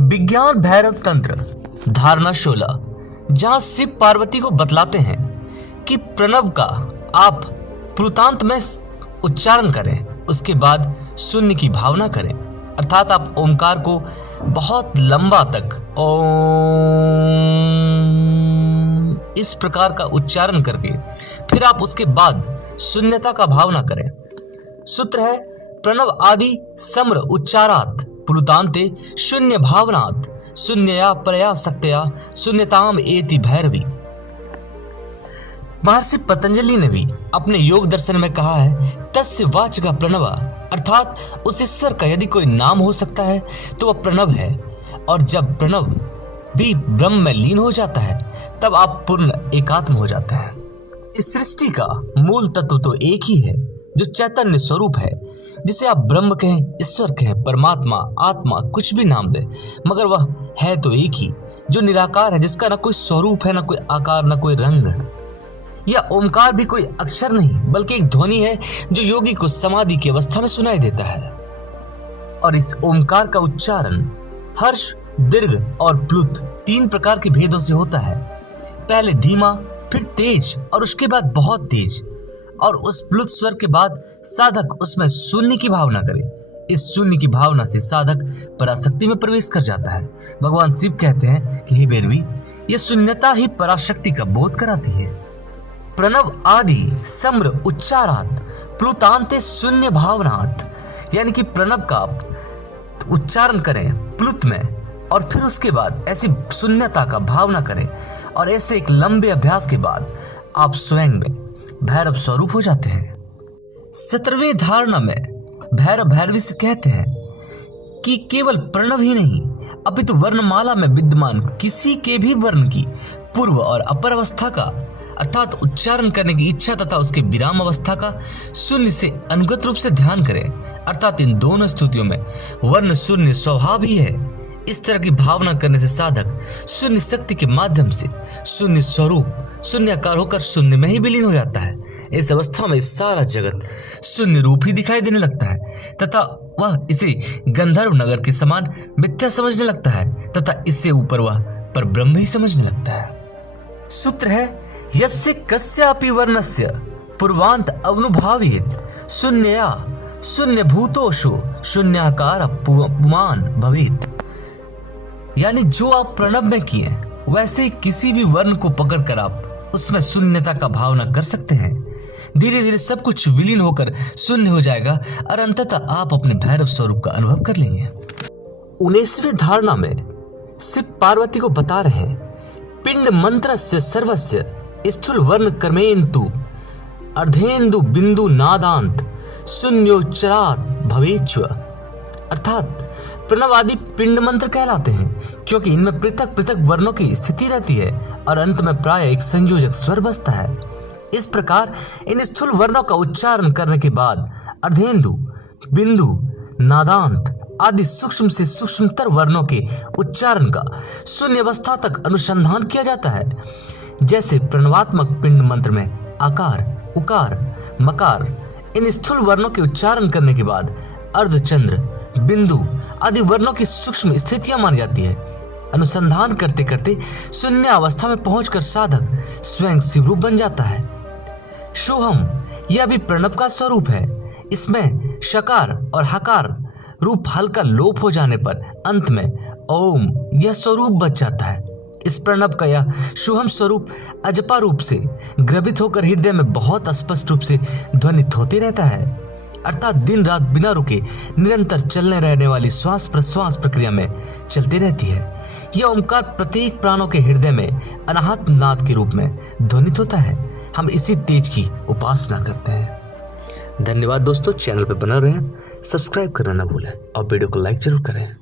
विज्ञान भैरव तंत्र धारणा 16, जहां शिव पार्वती को बतलाते हैं कि प्रणव का आप प्लुतांत में उच्चारण करें, उसके बाद शून्य की भावना करें, अर्थात आप ओमकार को बहुत लंबा तक ओम इस प्रकार का उच्चारण करके फिर आप उसके बाद शून्यता का भावना करें। सूत्र है प्रणव आदि सम्र उच्चारात प्लुतान्ते शून्य भावनात् शून्यया परया शक्तया शून्यताम एति भैरवी। महर्षि पतंजलि ने भी अपने योग दर्शन में कहा है तस्य वाचका प्रणव, अर्थात उस ईश्वर का यदि कोई नाम हो सकता है तो वह प्रणव है। और जब प्रणव भी ब्रह्म में लीन हो जाता है तब आप पूर्ण एकात्म हो जाते हैं। इस सृष्टि का मूल तत्व तो एक ही है जो चैतन्य स्वरूप है, जिसे आप ब्रह्म कहें, ईश्वर कहें, परमात्मा, आत्मा, कुछ भी नाम दें, मगर वह है तो एक ही जो निराकार है, जिसका न कोई स्वरूप है, न कोई आकार, न कोई रंग। यह ओमकार भी कोई अक्षर नहीं बल्कि एक ध्वनि है जो योगी को समाधि की अवस्था में सुनाई देता है। और इस ओमकार का उच्चारण हर्ष, दीर्घ और प्लुत 3 प्रकार के भेदों से होता है। पहले धीमा, फिर तेज और उसके बाद बहुत तेज। और उस प्लुत स्वर के बाद साधक उसमें शून्य की भावना करे। इस शून्य की भावना से साधक पराशक्ति में प्रवेश कर जाता है। भगवान शिव कहते हैं कि हे भैरवी, यह शून्यता ही पराशक्ति का बोध कराती है। प्रणव आदि सम्र उच्चारात प्लुतान्ते शून्य भावनात्, यानी कि प्रणव का उच्चारण करें प्लुत में और फिर उसके बाद ऐसी शून्यता का भावना करें। और ऐसे एक लंबे अभ्यास के बाद आप स्वयं में भैरव स्वरूप हो जाते हैं। 17वीं धारणा में भैरव भैरवी से कहते हैं कि केवल प्रणव ही नहीं अपितु वर्णमाला में विद्यमान किसी के भी वर्ण की पूर्व और अपर अवस्था का, अर्थात उच्चारण करने की इच्छा तथा उसके विराम अवस्था का शून्य से अनुगत रूप से ध्यान करें। अर्थात इन दोनों स्थितियों में वर्ण शून्य स्वभाव ही है। इस तरह की भावना करने से साधक शून्य शक्ति के माध्यम से शून्य स्वरूप शून्याकार होकर शून्य में ही विलीन हो जाता है। इस अवस्था में सारा जगत शून्य रूप ही दिखाई देने लगता है तथा वह इसे गंधर्व नगर के समान मिथ्या समझने लगता है तथा इससे ऊपर वह पर ब्रह्म ही समझने लगता है। सूत्र है यस्य कस्यापि वर्णस्य पूर्वांत अवनुभावित शून्यया शून्य भूतोषु शून्याकार पुमान भवित। यानी जो आप प्रणव में किए वैसे ही किसी भी वर्ण को पकड़कर आप उसमें शून्यता का भावना कर सकते हैं। धीरे धीरे सब कुछ विलीन होकर शून्य हो जाएगा और अंततः आप अपने भैरव स्वरूप का अनुभव कर लेंगे। 19वीं धारणा में शिव पार्वती को बता रहे हैं पिंड मंत्रस्य सर्वस्य स्थूल वर्ण कर्मेन्तु अर्धेन्दु बिंदु नादांत शून्योच्चरात भवेच्व। अर्थात प्रणव आदि पिंड मंत्र कहलाते हैं क्योंकि इनमें पृथक पृथक वर्णों की स्थिति रहती है और अंत में प्राय एक संयोजक स्वर बसता है। इस प्रकार इन स्थूल वर्णों का उच्चारण करने के बाद अर्धेन्दु, बिंदु, नादांत आदि सूक्ष्म से सूक्ष्मतर वर्णों के उच्चारण का शून्य अवस्था तक अनुसंधान किया जाता है। जैसे प्रणवात्मक पिंड मंत्र में आकार, उकार, मकार इन स्थूल वर्णों के उच्चारण करने के बाद अर्धचंद्र, बिंदु आदि वर्णों की सूक्ष्म स्थितियां मानी जाती है। अनुसंधान करते करते शून्य अवस्था में पहुंचकर साधक स्वयं शिवरूप बन जाता है। शोहम यह भी प्रणव का स्वरूप है। इसमें शकार और हकार रूप हल्का लोप हो जाने पर अंत में ओम यह स्वरूप बच जाता है। इस प्रणव का यह शुभम स्वरूप अजपा रूप से ग्रभित होकर हृदय में बहुत स्पष्ट रूप से ध्वनित होते रहता है। अर्थात दिन रात बिना रुके निरंतर चलने रहने वाली श्वास प्रश्वास प्रक्रिया में चलती रहती है। यह ओमकार प्रत्येक प्राणों के हृदय में अनाहत नाद के रूप में ध्वनित होता है। हम इसी तेज की उपासना करते हैं। धन्यवाद दोस्तों, चैनल पर बना रहें, सब्सक्राइब करना ना भूलें और वीडियो को लाइक जरूर करें।